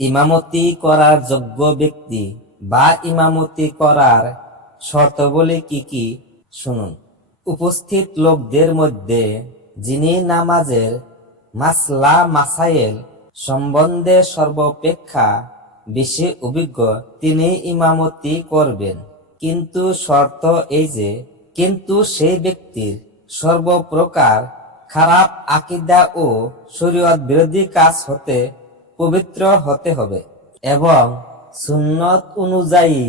ইমামতি করার যোগ্য ব্যক্তি বা ইমামতি করার শর্তাবলী কি কি শুনুন। উপস্থিত লোকদের মধ্যে যিনি নামাজের মাসলা মাসাইল সম্বন্ধে সর্বাপেক্ষা বেশি অভিজ্ঞ তিনি ইমামতি করবেন। কিন্তু শর্ত এই যে সেই ব্যক্তির সর্বপ্রকার খারাপ আকীদা ও শরীয়ত বিরোধী কাজ হতে পবিত্র হতে হবে এবং সুন্নত অনুযায়ী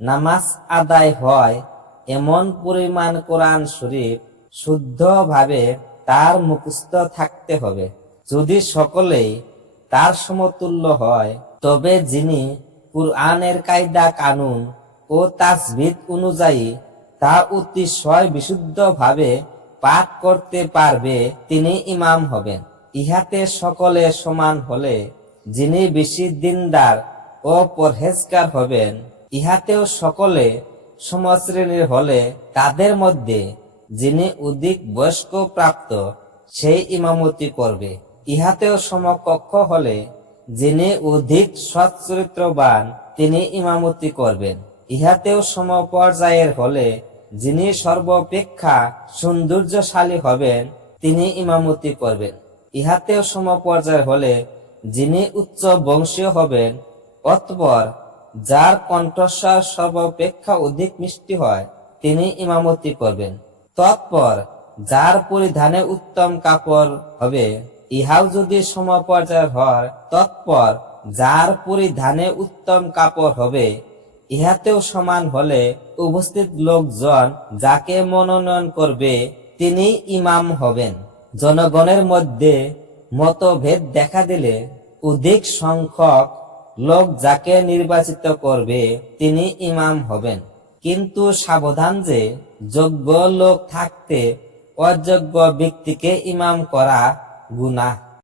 নামাজ আদায় হয় এমন পরিমাণ কোরআন শরীফ শুদ্ধভাবে তার মুখস্থ থাকতে হবে। যদি সকলেই তার সমতুল্য হয় তবে যিনি কুরআনের কায়দা কানুন ও তাজবিদ অনুযায়ী তা অতিশয় বিশুদ্ধভাবে পাঠ করতে পারবে তিনি ইমাম হবেন। ইহাতে সকলে সমান হলে যিনি বেশি দিনদার ও পরহেজগার হবেন, ইহাতেও সকলে সমশ্রেণীর হলে তাদের মধ্যে যিনি অধিক বয়স্ক প্রাপ্ত সেই ইমামতি করবে। ইহাতেও সমকক্ষ হলে যিনি অধিক সচ্চরিত্রবান তিনি ইমামতি করবেন। ইহাতেও সমপর্যায়ের হলে যিনি সর্বাপেক্ষা সৌন্দর্যশালী হবেন তিনি ইমামতি করবেন। ইহাতেও সমপর্যায়ের হলে যিনি উচ্চ বংশীয় হবেন, অতঃপর যার কণ্ঠস্বর সর্বাপেক্ষা অধিক মিষ্টি হয় তিনি ইমামতি করবেন। তৎপর যার পরিধানে উত্তম কাপড় হবে, ইহাও যদি সমপর্যায়ের হয়, তৎপর যার পরিধানে উত্তম কাপড় হবে, ইহাতেও সমান হলে উপস্থিত লোকজন যাকে মনোনয়ন করবে তিনি ইমাম হবেন। জনগণের মধ্যে মতভেদ দেখা দিলে অধিক সংখ্যক লোক যাকে নির্বাচিত করবে তিনি ইমাম হবেন। কিন্তু সাবধান যে যোগ্য লোক থাকতে অযোগ্য ব্যক্তিকে ইমাম করা গুনাহ।